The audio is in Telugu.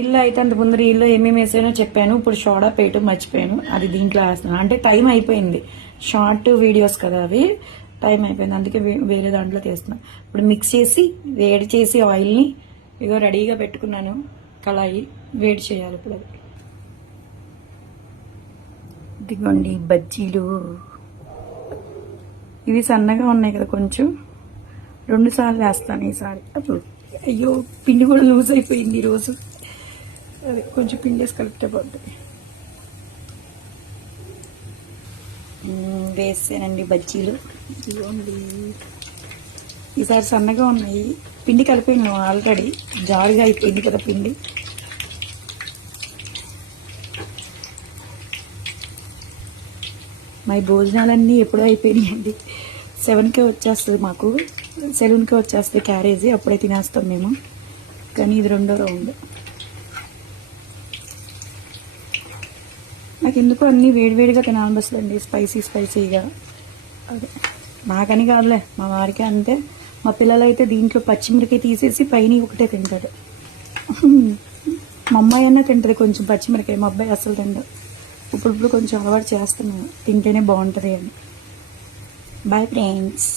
ఇల్లు అయితే అంత ముందు రీల్లో ఏమేమి వేసానో చెప్పాను. ఇప్పుడు సోడా పేటు మర్చిపోయాను, అది దీంట్లో వేస్తున్నాను. అంటే టైం అయిపోయింది, షార్ట్ వీడియోస్ కదా అవి, టైం అయిపోయింది, అందుకే వేరే దాంట్లో తీస్తున్నాను. ఇప్పుడు మిక్స్ చేసి వేడి చేసి ఆయిల్ని ఇగో రెడీగా పెట్టుకున్నాను. కళాయి వేడి చేయాలి ఇప్పుడు. అది ఇదిగోండి బజ్జీలు, ఇవి సన్నగా ఉన్నాయి కదా, కొంచెం 2 సార్లు వేస్తాను ఈసారి. అప్పుడు అయ్యో పిండి కూడా లూజ్ అయిపోయింది ఈరోజు, అదే కొంచెం పిండి వేసి కలిపితే పోతుంది. వేసానండి బజ్జీలు, ఇదిగోండి. ఈసారి సన్నగా ఉన్నాయి, పిండి కలిపాను ఆల్రెడీ, జారుగా అయిపోయింది కదా పిండి. మా భోజనాలన్నీ ఎప్పుడో అయిపోయినాయండి. 7కే వచ్చేస్తుంది మాకు, 7కే వచ్చేస్తుంది క్యారేజీ, అప్పుడే తినేస్తాం మేము. కానీ ఇది 2వ రౌండ్. నాకు ఎందుకు అన్నీ వేడివేడిగా తినాలనిపిస్తుందండి, స్పైసీగా. అదే నాకని కాదులే, మా వారికి అంతే. మా పిల్లలు అయితే దీంట్లో పచ్చిమిరకాయ తీసేసి పైన ఒకటే తింటారు. మా అమ్మాయి అన్న తింటుంది కొంచెం పచ్చిమిరకాయ, మా అబ్బాయి అసలు తింటారు. ఇప్పుడు కొంచెం అలవాటు చేస్తున్నాను, తింటేనే బాగుంటుంది అని. Bye friends.